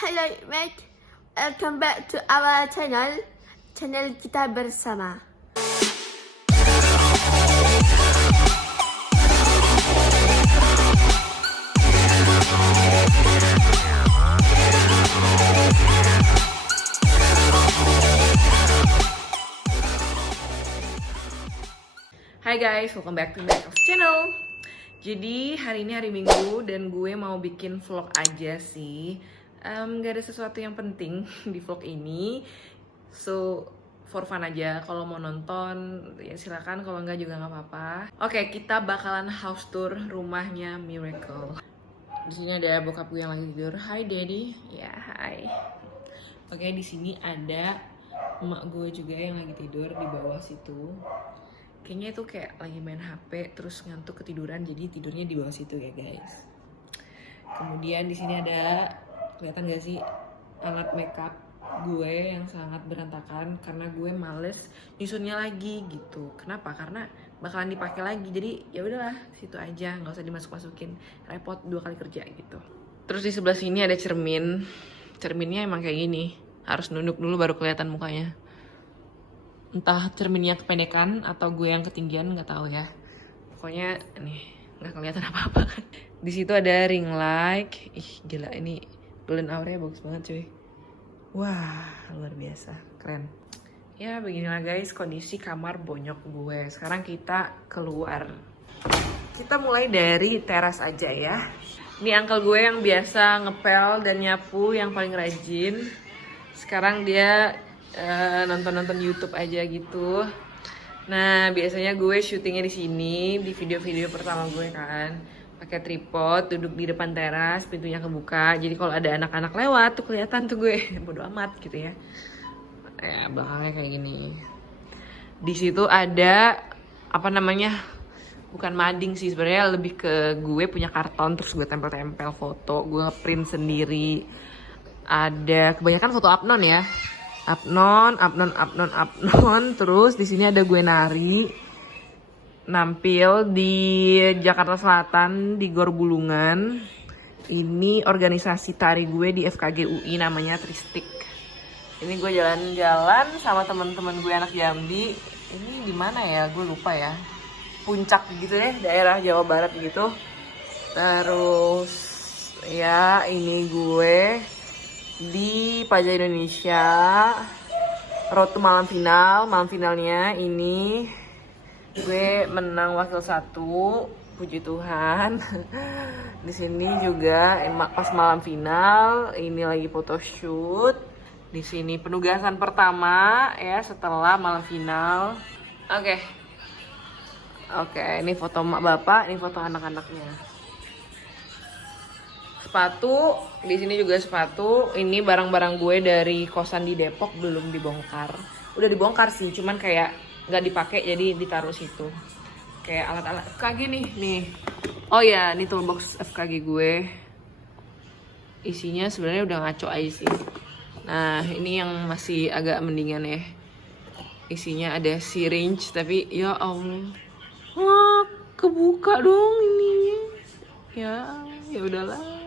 Hello mate, welcome back to our channel kita bersama. Hai guys, welcome back to Back of Channel. Jadi hari ini hari Minggu dan gue mau bikin vlog aja sih. Gak ada sesuatu yang penting di vlog ini. So for fun aja. Kalau mau nonton ya silakan. Kalau enggak juga nggak apa-apa. Oke, kita bakalan house tour rumahnya Miracle. Di sini ada bokap gue yang lagi tidur. Hai Daddy. Ya hai. Oke, di sini ada emak gue juga yang lagi tidur di bawah situ. Kayaknya itu kayak lagi main HP terus ngantuk ketiduran, jadi tidurnya di bawah situ ya guys. Kemudian di sini ada, kelihatan gak sih, alat makeup gue yang sangat berantakan karena gue males nyusunnya lagi gitu. Kenapa? Karena bakalan dipakai lagi, jadi ya udahlah situ aja, nggak usah dimasuk-masukin, repot 2 kali kerja gitu. Terus di sebelah sini ada cermin. Cerminnya emang kayak gini, harus nunduk dulu baru kelihatan mukanya. Entah cerminnya kependekan atau gue yang ketinggian, nggak tahu ya. Pokoknya nih nggak kelihatan apa-apa kan. Di situ ada ring light. Ih gila, ini golden hour-nya bagus banget cuy. Wah luar biasa, keren. Ya beginilah guys kondisi kamar bonyok gue. Sekarang kita keluar. Kita mulai dari teras aja ya. Ini uncle gue yang biasa ngepel dan nyapu yang paling rajin. Sekarang dia nonton YouTube aja gitu. Nah biasanya gue syutingnya di sini di video-video pertama gue kan, pakai tripod, duduk di depan teras, pintunya kebuka. Jadi kalau ada anak-anak lewat tuh kelihatan tuh gue bodo amat gitu ya. Ya belakangnya kayak gini. Di situ ada apa namanya? Bukan mading sih sebenarnya, lebih ke gue punya karton terus gue tempel-tempel foto, gue ngeprint sendiri. Ada kebanyakan foto Apnon ya. Apnon. Terus di sini ada gue nari, nampil di Jakarta Selatan di Gor Bulungan. Ini organisasi tari gue di FKG UI namanya Tristik. Ini gue jalan-jalan sama teman-teman gue anak Jambi. Ini di mana ya? Gue lupa ya. Puncak gitu deh, daerah Jawa Barat gitu. Terus ya ini gue di Pajak Indonesia, road to malam final. Malam finalnya ini gue menang wakil 1, puji Tuhan. Di sini juga pas malam final ini lagi photoshoot. Di sini penugasan pertama ya setelah malam final. Oke, ini foto emak bapak, ini foto anak-anaknya. Sepatu, di sini juga sepatu. Ini barang-barang gue dari kosan di Depok belum dibongkar. Udah dibongkar sih, cuman kayak nggak dipakai jadi ditaruh situ. Kayak alat-alat FKG nih. Oh ya, ini toolbox FKG gue. Isinya sebenarnya udah ngaco aja sih. Nah, ini yang masih agak mendingan ya. Isinya ada syringe, tapi ya Allah, wah kebuka dong ini. Ya udahlah.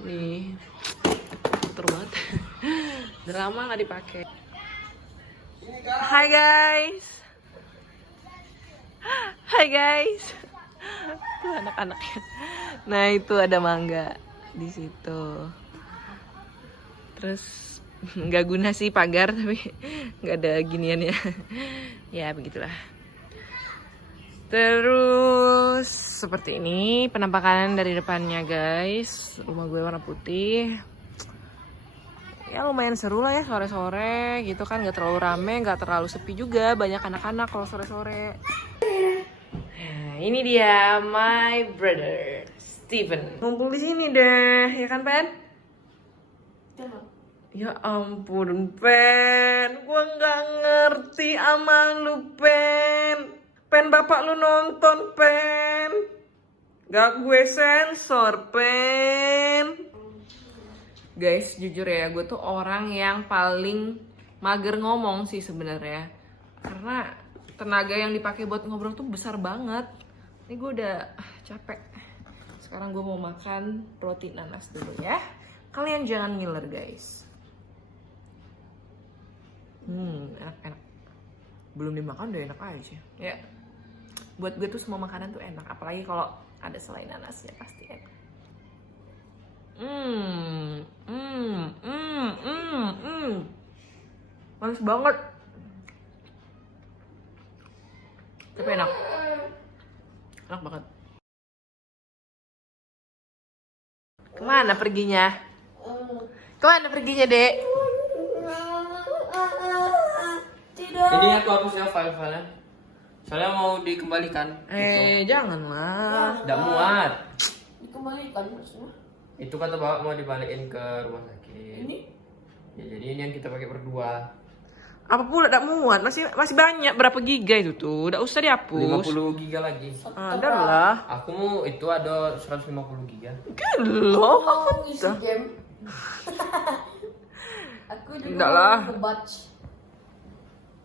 Nih kotor banget. Udah lama nggak dipakai. Hai guys. Tuh anak-anaknya. Nah itu ada mangga di situ. Terus nggak guna sih pagar, tapi nggak ada ginian ya. Ya begitulah. Terus seperti ini penampakan dari depannya guys. Rumah gue warna putih. Ya lumayan seru lah ya sore-sore gitu kan, gak terlalu rame, gak terlalu sepi juga. Banyak anak-anak kalau sore-sore. Nah, ini dia my brother Steven. Ngumpul di sini deh, ya kan Pen? Ya ampun Pen, gue gak ngerti sama lu Pen. Pen bapak lu nonton Pen. Gak gue sensor Pen. Guys jujur ya, gue tuh orang yang paling mager ngomong sih sebenarnya. Karena tenaga yang dipakai buat ngobrol tuh besar banget. Ini gue udah capek. Sekarang gue mau makan roti nanas dulu ya. Kalian jangan ngiler guys. Enak-enak. Belum dimakan udah enak aja. Ya. Buat gue tuh semua makanan tuh enak, apalagi kalau ada selai nanasnya pasti enak. Manis banget. Tapi enak. Enak banget. Kemana perginya? Kemana perginya, Dek? Ini aku hapus ya file-filenya. Soalnya mau dikembalikan. Janganlah. Tidak muat. Dikembalikan maksudnya. Itu kata bapak mau dibalikin ke rumah sakit. Ini? Ya, jadi ini yang kita pakai berdua. Apa pula tidak muat? Masih banyak. Berapa giga itu tuh? Tidak usah dihapus. 50 giga lagi. Ada lah. Aku mau itu ada 150 giga. Gelo. Mau ngisi game. Aku juga Enggak lah. mau nge-batch.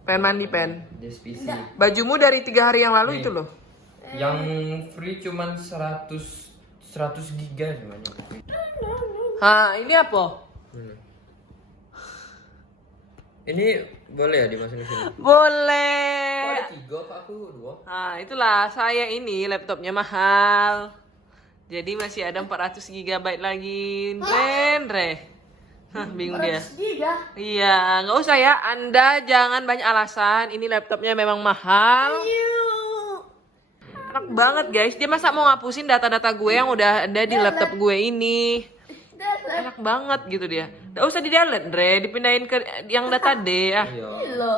Pen mandi pen. DSPC. Bajumu dari 3 hari yang lalu Nih. itu loh. Yang free cuman 100 giga semuanya. Ini apa? Ini boleh ya dimasukin sini? Boleh. Ada 3 pak, aku 2. Nah, itulah saya ini laptopnya mahal. Jadi masih ada 400 GB lagi. Re. Hah, bingung dia. Giga. Iya, nggak usah ya. Anda jangan banyak alasan. Ini laptopnya memang mahal. Enak banget guys. Dia masa mau ngapusin data-data gue yang udah ada di laptop gue ini. Enak banget gitu dia. Nggak usah di-delete, Re. Dipindahin ke yang data D ya. Iya. Lo.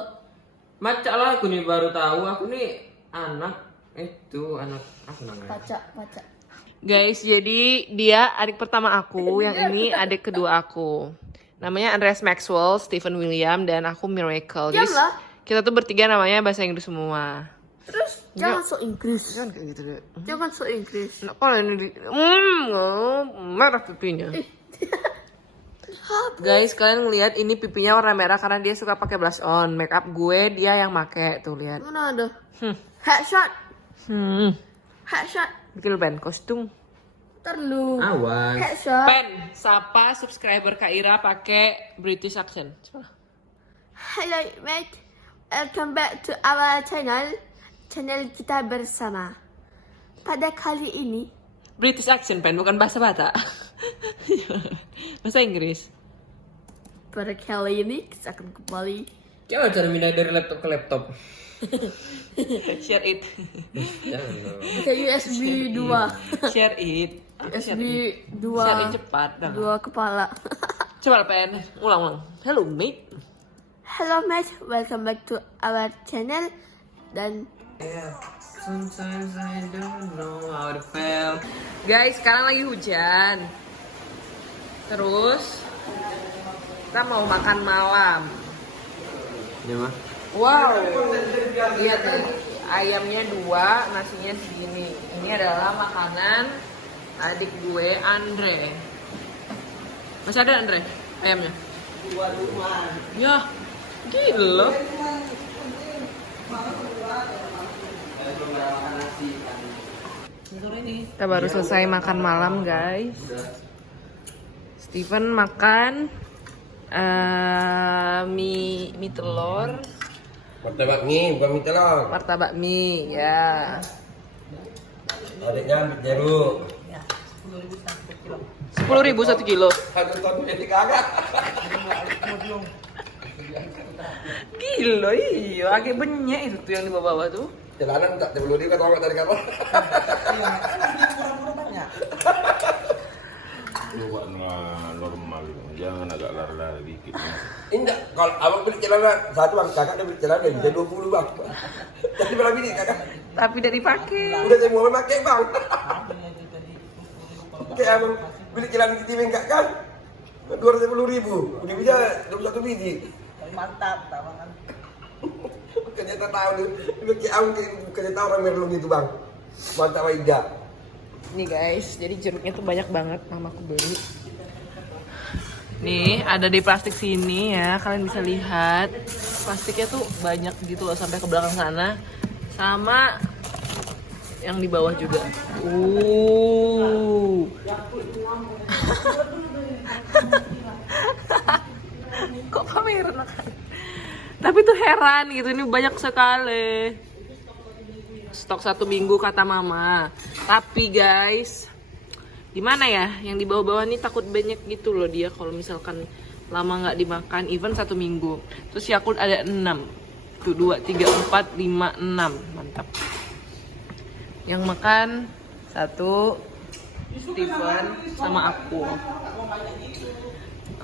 Macak lah aku nih baru tahu. Aku nih anak aku namanya. Paca. Guys, jadi dia adik pertama aku, yang ini adik kedua aku. Namanya Andreas Maxwell, Stephen William, dan aku Miracle. Jadi Janganlah. kita tuh bertiga namanya bahasa Inggris semua. Terus jangan so Inggris. Jangan kayak gitu deh. Jangan so Inggris. Nah, kalau ini merah pipinya. Guys, kalian ngelihat ini pipinya warna merah karena dia suka pakai blush on. Make up gue dia yang make, tuh lihat. Mana ada? Headshot. Headshot. Bikin lu pen kostum. Terlu. Awas. Headshot. Pen, sapa subscriber Kak Ira pakai British accent. Coba. Hello mate. Welcome back to our channel. Channel kita bersama. Pada kali ini British accent pen, bukan bahasa Batak. Bahasa Inggris. pada kali ini kita akan kembali. Gimana cara pindah dari laptop ke laptop? Share it. Jangan dong. Ke USB 2. Share it. USB Share it 2. cepat. Dah. 2 kepala. Coba pen, ulang. Hello mate. Hello mate, welcome back to our channel. Dan Sometimes I don't know how to feel. Guys, sekarang lagi hujan. Terus kita mau makan malam. Ya mah. Wow. Lihat nih, ayamnya 2, nasinya segini. Ini adalah makanan adik gue Andre. Masih ada Andre ayamnya? 2. Ya, gila. Kita baru selesai makan malam guys. Steven makan mie telur, Martabak mie, bukan mie telur. martabak mie ya. Adiknya ambil jeruk. 10.000 1 kilo. Satu ton jadi kagak. Gila iya, agak banyak itu tuh yang di bawah tuh. Jalanan tak 10.000 kan orang tadi kapal. Buat normal, jangan agak lari-lari dikit. Enggak, kalau abang beli celana satu bang, kakak dia beli celana bisa 20 bang. Jadi berapa bini kakak? Tapi tidak dipakai. Udah semua memakai bang. Kayak abang beli celana di TV enggak kan? 250.000, udah bisa 21 biji. Mantap, tawangan. Ternyata tahu nih, kayak abang kayak tahu orang merlung gitu bang. Mantap Aida. Nih guys, jadi jeruknya tuh banyak banget mamaku beli. Nih, ada di plastik sini ya, kalian bisa lihat. Plastiknya tuh banyak gitu loh sampai ke belakang sana. Sama yang di bawah juga. Tapi tuh heran gitu, ini banyak sekali. Stok 1 minggu kata mama. Tapi guys, gimana ya? Yang di bawah-bawah ini takut banyak gitu loh dia kalau misalkan lama nggak dimakan, even 1 minggu. Terus Yakult ada 6. Tuh 2, 3, 4, 5, 6. Mantap. Yang makan 1 Steven sama aku.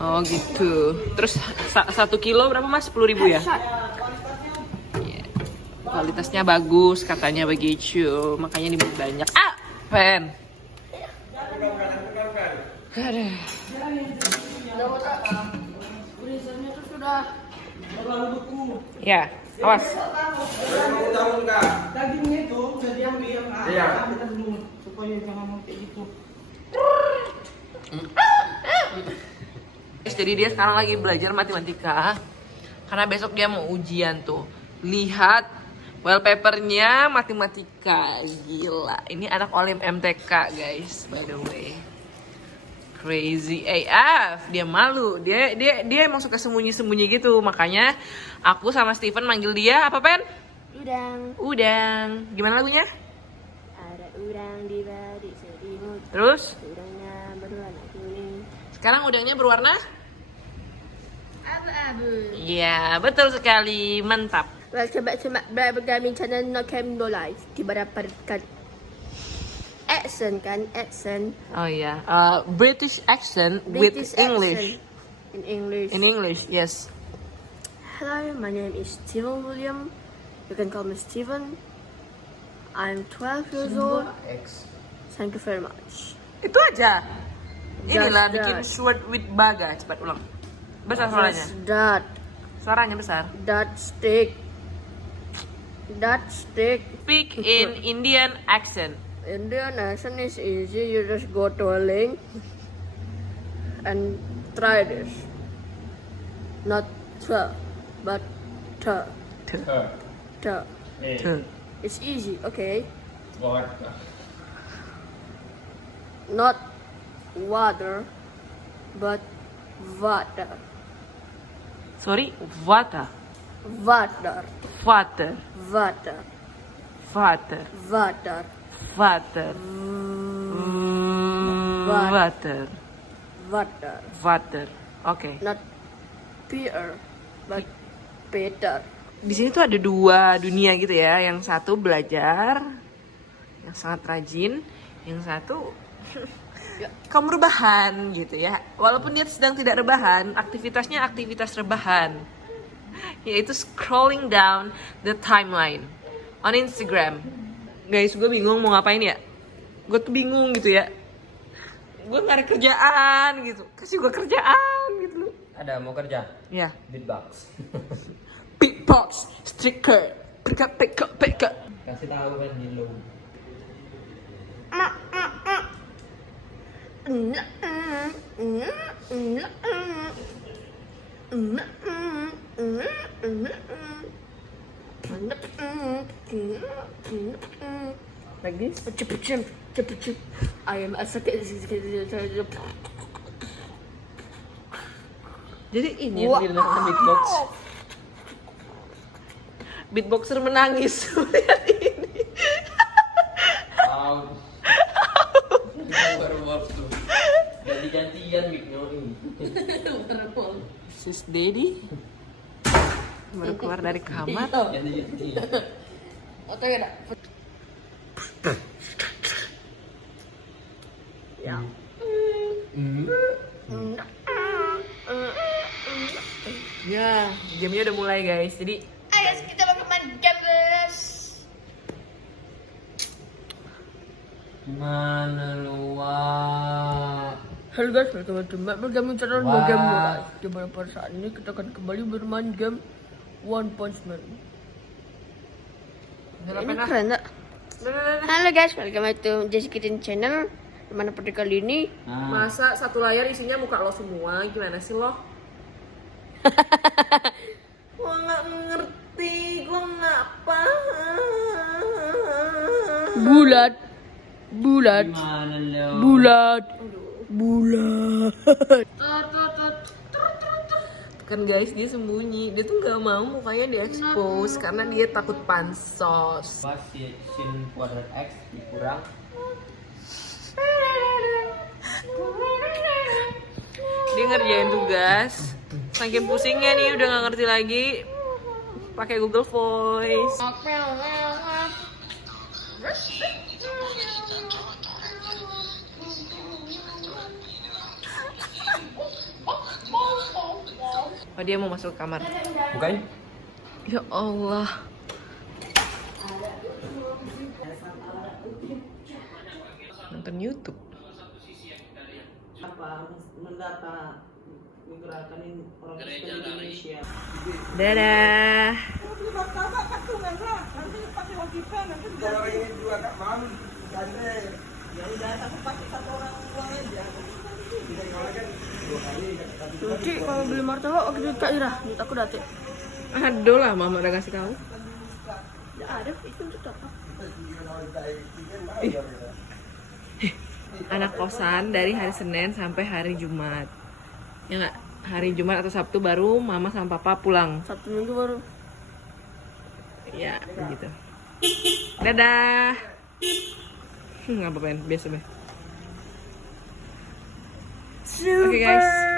Oh gitu. Terus 1 kilo berapa mas? 10.000 ya? Yeah. Kualitasnya bagus katanya begitu. Makanya dibeli banyak. Ah, Pen. Aduh. Ya, awas. Dagingnya itu udah diambil. Iya. Kita dulu supaya jangan kayak gitu. Jadi dia sekarang lagi belajar matematika karena besok dia mau ujian tuh. Lihat wallpapernya matematika, gila. Ini anak Olim MTK guys, by the way. Crazy AF, dia malu. Dia emang suka sembunyi-sembunyi gitu. Makanya aku sama Steven manggil dia apa Pen? Udang. Gimana lagunya? Ada udang di balik selimut. Terus? Udangnya berwarna kuning. Sekarang udangnya berwarna? Abu-abu. Iya, betul sekali. Mantap. Welcome back to my Bergami channel. No Cam No Life. Diberikan accent kan? Accent. Oh iya, British accent British with English. accent. In English. In English, yes. Hello, my name is Steven William. You can call me Steven. I'm 12 years old. Thank you very much. Itu aja. Inilah Just bikin that. short with baga. Cepat ulang. Besar suaranya. Just that. Suaranya besar. That stick. That stick. Speak in Indian accent. Indian accent is easy. You just go to a link and try this. Not the, but the. The. It's easy, okay? Not water, but water. Sorry, water. Water. Water. Water. Water. Water. Water. Water. Water. Water. Oke. Not beer, but better. Di sini tuh ada 2 dunia gitu ya. Yang satu belajar, yang sangat rajin, yang satu kaum rebahan gitu ya. Walaupun dia sedang tidak rebahan, aktivitasnya aktivitas rebahan, yaitu scrolling down the timeline on Instagram. Guys, gue bingung mau ngapain ya. Gue tuh bingung gitu ya. Gue gak ada kerjaan gitu. Kasih gue kerjaan gitu loh. Ada mau kerja? Ya. Beatbox. Beatbox, sticker, peka. Kasih tahu kan di low. Like this? I am a second. Jadi ini yang dinamakan beatbox. Beatboxer menangis. Lihat ini. Baru waktu. Jadi gantian mic-nya ini. Sis Daddy baru keluar dari kamar. Ganti. Oke, ya. Ya. Ya, gamenya udah mulai guys. Jadi Ayo kita bakal main game. Gimana lu, Wak? Halo guys, welcome to my Bergami channel. No Game No Life. Di mana pada saat ini kita akan kembali bermain game One Punch Man. Ini keren gak? Halo guys, welcome to Jesse Kitchen channel. Dimana pada kali ini masa satu layar isinya muka lo semua, gimana sih lo? Gua nggak ngerti, gua nggak paham. bulat. Gimana lu? Bulat. Oke Kan guys, dia sembunyi. Dia tuh nggak mau mukanya diekspos karena dia takut pansos. Sin kuadrat X dikurang. Dia ngerjain tugas. Saking pusingnya nih udah nggak ngerti lagi. Pakai Google Voice. Oh, dia mau masuk ke kamar. Bukain. Ya Allah. Nonton YouTube. Apa mendata menggerakan orang Kristen di Indonesia. Dadah. Kalau ini juga tak malu. Karena Ya udah aku pakai satu orang uang aja. Nanti kalau beli martabak pakai duit Kak Ira, duit aku dati. Aduh lah, mama udah kasih kamu. Ya ada itu untuk apa? Anak kosan dari hari Senin sampai hari Jumat. Ya nggak? Hari Jumat atau Sabtu baru mama sama papa pulang. Sabtu Minggu baru. Ya, begitu. Dadah. Nggak apa-apain, biasa deh. Oke guys.